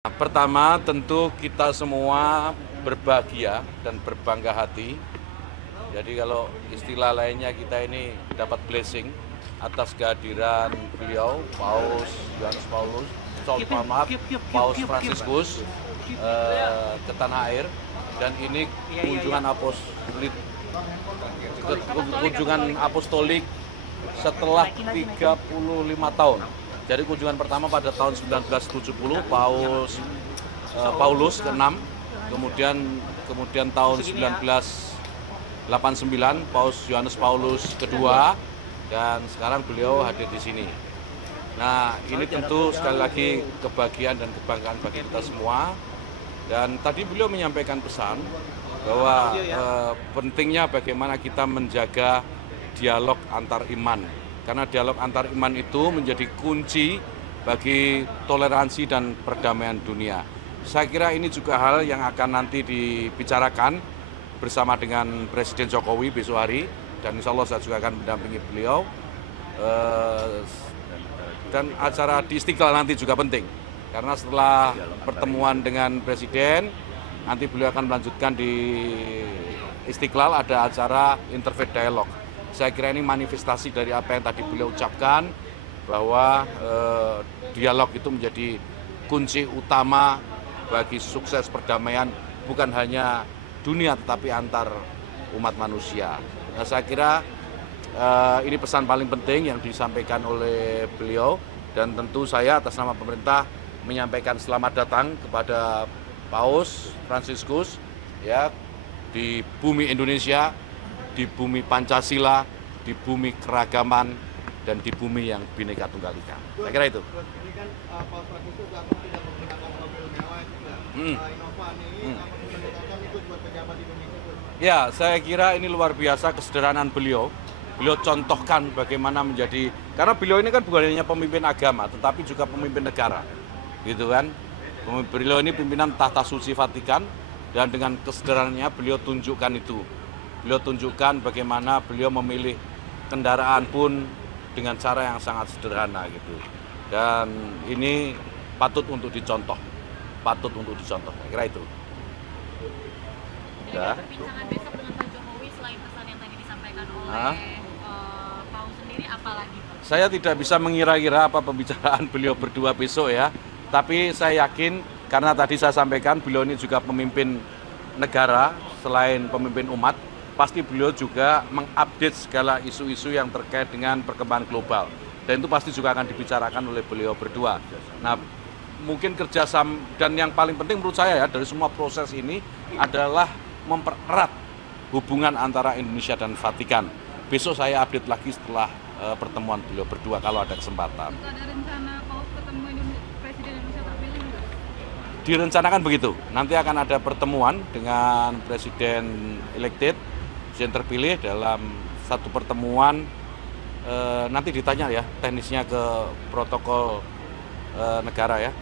Pertama, tentu kita semua berbahagia dan berbangga hati. Jadi kalau istilah lainnya kita ini dapat blessing atas kehadiran beliau, Paus Yohanes Paulus, Paus Fransiskus ke tanah air, dan ini kunjungan apostolik setelah 35 tahun. Jadi kunjungan pertama pada tahun 1970 Paulus ke-6, kemudian tahun 1989 Paus Yohanes Paulus kedua, dan sekarang beliau hadir di sini. Nah, ini tentu sekali lagi kebahagiaan dan kebanggaan bagi kita semua. Dan tadi beliau menyampaikan pesan bahwa pentingnya bagaimana kita menjaga dialog antar iman. Karena dialog antar iman itu menjadi kunci bagi toleransi dan perdamaian dunia. Saya kira ini juga hal yang akan nanti dibicarakan bersama dengan Presiden Jokowi besok hari, dan insya Allah saya juga akan mendampingi beliau. Dan acara di Istiqlal nanti juga penting, karena setelah pertemuan dengan Presiden, nanti beliau akan melanjutkan di Istiqlal ada acara interfaith dialog. Saya kira ini manifestasi dari apa yang tadi beliau ucapkan, bahwa dialog itu menjadi kunci utama bagi sukses perdamaian, bukan hanya dunia tetapi antar umat manusia. Nah, saya kira ini pesan paling penting yang disampaikan oleh beliau, dan tentu saya atas nama pemerintah menyampaikan selamat datang kepada Paus Fransiskus ya, di bumi Indonesia, di bumi Pancasila, di bumi keragaman, dan di bumi yang Bhinneka Tunggal Ika. Saya kira itu. Ini kan Paus Fransiskus tidak menggunakan mobil mewah juga. Innova ini menunjukkan itu buat pejabat Indonesia. Ya, saya kira ini luar biasa kesederhanaan beliau. Beliau contohkan bagaimana menjadi, karena beliau ini kan bukan hanya pemimpin agama, tetapi juga pemimpin negara, gitu kan. Beliau ini pimpinan tahta suci Vatikan, dan dengan kesederhanaannya beliau tunjukkan itu. Beliau tunjukkan bagaimana beliau memilih kendaraan pun dengan cara yang sangat sederhana gitu. Dan ini patut untuk dicontoh. Saya kira itu. Ya. Perbincangan besok dengan Pak Jokowi selain pesan yang tadi disampaikan oleh Paus sendiri, apa lagi Pak? Saya tidak bisa mengira-ngira apa pembicaraan beliau berdua besok ya. Tapi saya yakin, karena tadi saya sampaikan beliau ini juga pemimpin negara selain pemimpin umat. Pasti beliau juga mengupdate segala isu-isu yang terkait dengan perkembangan global. Dan itu pasti juga akan dibicarakan oleh beliau berdua. Nah, mungkin kerjasama, dan yang paling penting menurut saya ya, dari semua proses ini adalah mempererat hubungan antara Indonesia dan Vatikan. Besok saya update lagi setelah pertemuan beliau berdua kalau ada kesempatan. Ada rencana Paus ketemu Presiden Indonesia terpilih nggak? Direncanakan begitu. Nanti akan ada pertemuan dengan Presiden elected, Presiden terpilih dalam satu pertemuan. Nanti ditanya ya teknisnya ke protokol negara ya.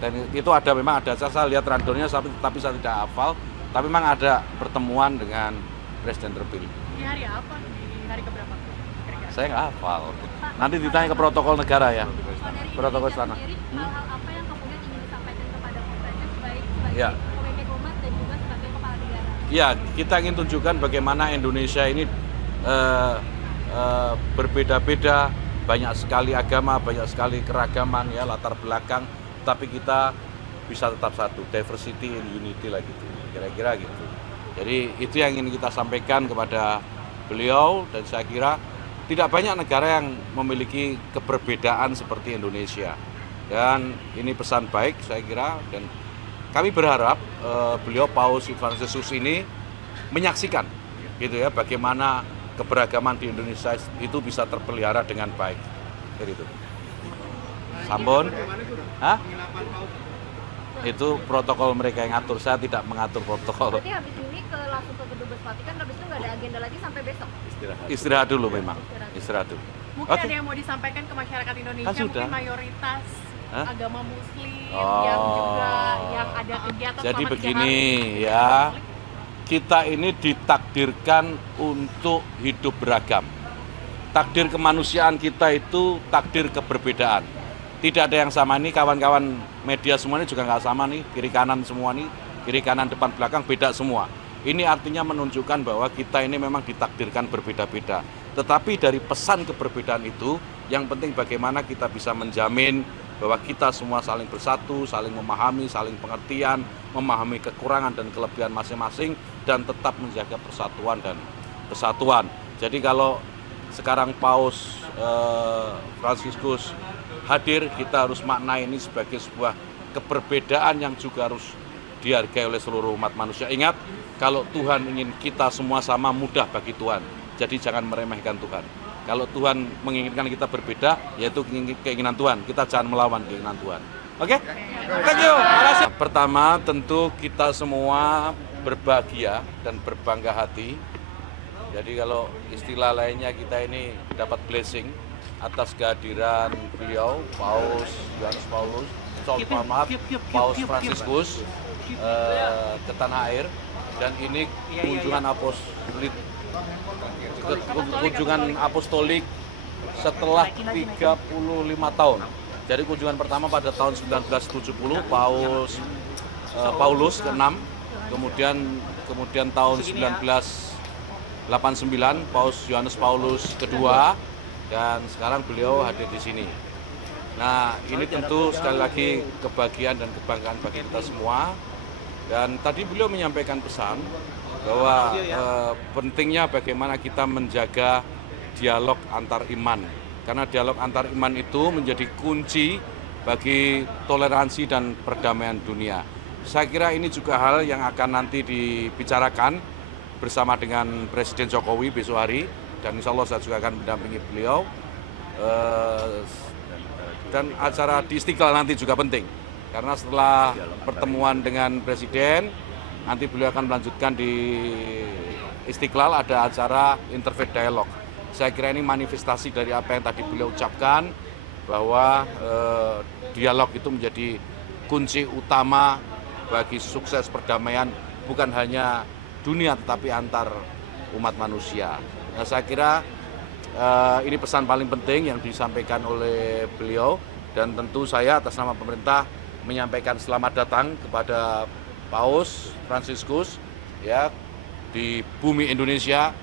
Dan itu memang ada, saya lihat randornya tapi saya tidak hafal. Tapi memang ada pertemuan dengan Presiden terpilih. Di hari apa? Di hari keberapa? Saya nggak hafal. Nanti ditanya ke protokol negara ya. Protokol istana. Hal-hal apa yang kemudian ingin disampaikan kepada Presiden sebagai Ya. pemimpin umat dan juga sebagai kepala negara? Ya, kita ingin tunjukkan bagaimana Indonesia ini berbeda-beda, banyak sekali agama, banyak sekali keragaman ya, latar belakang, tapi kita bisa tetap satu, diversity in unity lah gitu, kira-kira gitu. Jadi itu yang ingin kita sampaikan kepada beliau, dan saya kira tidak banyak negara yang memiliki keberbedaan seperti Indonesia. Dan ini pesan baik saya kira, dan kami berharap beliau Paus Fransiskus ini menyaksikan gitu ya, bagaimana keberagaman di Indonesia itu bisa terpelihara dengan baik. Jadi itu. Sampun? Hah? Itu protokol mereka yang ngatur, saya tidak mengatur protokol. Berarti habis ini langsung ke Gedung Vatikan, habis itu nggak ada agenda lagi sampai besok? Istirahat dulu memang. Istirahat dulu. Mungkin ada yang mau disampaikan ke masyarakat Indonesia, Kan sudah. mungkin mayoritas agama Muslim Oh. yang ada kegiatan Jadi selama 3 begini hari. ya, kita ini ditakdirkan untuk hidup beragam. Takdir kemanusiaan kita itu takdir keberbedaan. tidak ada yang sama nih, kawan-kawan media semua ini juga nggak sama nih, kiri kanan semua nih, kiri kanan depan belakang beda semua. Ini artinya menunjukkan bahwa kita ini memang ditakdirkan berbeda-beda. Tetapi dari pesan keberbedaan itu, yang penting bagaimana kita bisa menjamin bahwa kita semua saling bersatu, saling memahami, saling pengertian, memahami kekurangan dan kelebihan masing-masing, dan tetap menjaga persatuan dan kesatuan. Jadi kalau sekarang Paus Fransiskus hadir, kita harus maknai ini sebagai sebuah keberbedaan yang juga harus dihargai oleh seluruh umat manusia. Ingat, kalau Tuhan ingin kita semua sama, mudah bagi Tuhan. Jadi jangan meremehkan Tuhan. Kalau Tuhan menginginkan kita berbeda, yaitu keinginan Tuhan. Kita jangan melawan keinginan Tuhan. Oke? Thank you. Makasih. Pertama, tentu kita semua berbahagia dan berbangga hati. Jadi kalau istilah lainnya, kita ini dapat blessing atas kehadiran beliau, Paus Yohanes Paulus, Paus Fransiskus ke tanah air. Dan ini kunjungan apostolik setelah 35 tahun. Jadi kunjungan pertama pada tahun 1970 Paulus ke-6, kemudian tahun 1989 Paus Yohanes Paulus kedua, dan sekarang beliau hadir di sini. Nah, ini tentu sekali lagi kebahagiaan dan kebanggaan bagi kita semua. Dan tadi beliau menyampaikan pesan bahwa pentingnya bagaimana kita menjaga dialog antar iman. Karena dialog antar iman itu menjadi kunci bagi toleransi dan perdamaian dunia. Saya kira ini juga hal yang akan nanti dibicarakan bersama dengan Presiden Jokowi besok hari. Dan insya Allah saya juga akan mendampingi beliau. Dan acara di Istiqlal nanti juga penting. Karena setelah pertemuan dengan Presiden, nanti beliau akan melanjutkan di Istiqlal, ada acara Interfaith Dialogue. Saya kira ini manifestasi dari apa yang tadi beliau ucapkan, bahwa dialog itu menjadi kunci utama bagi sukses perdamaian, bukan hanya dunia tetapi antar umat manusia. Nah, saya kira ini pesan paling penting yang disampaikan oleh beliau, dan tentu saya atas nama pemerintah menyampaikan selamat datang kepada Paus Fransiskus ya di bumi Indonesia,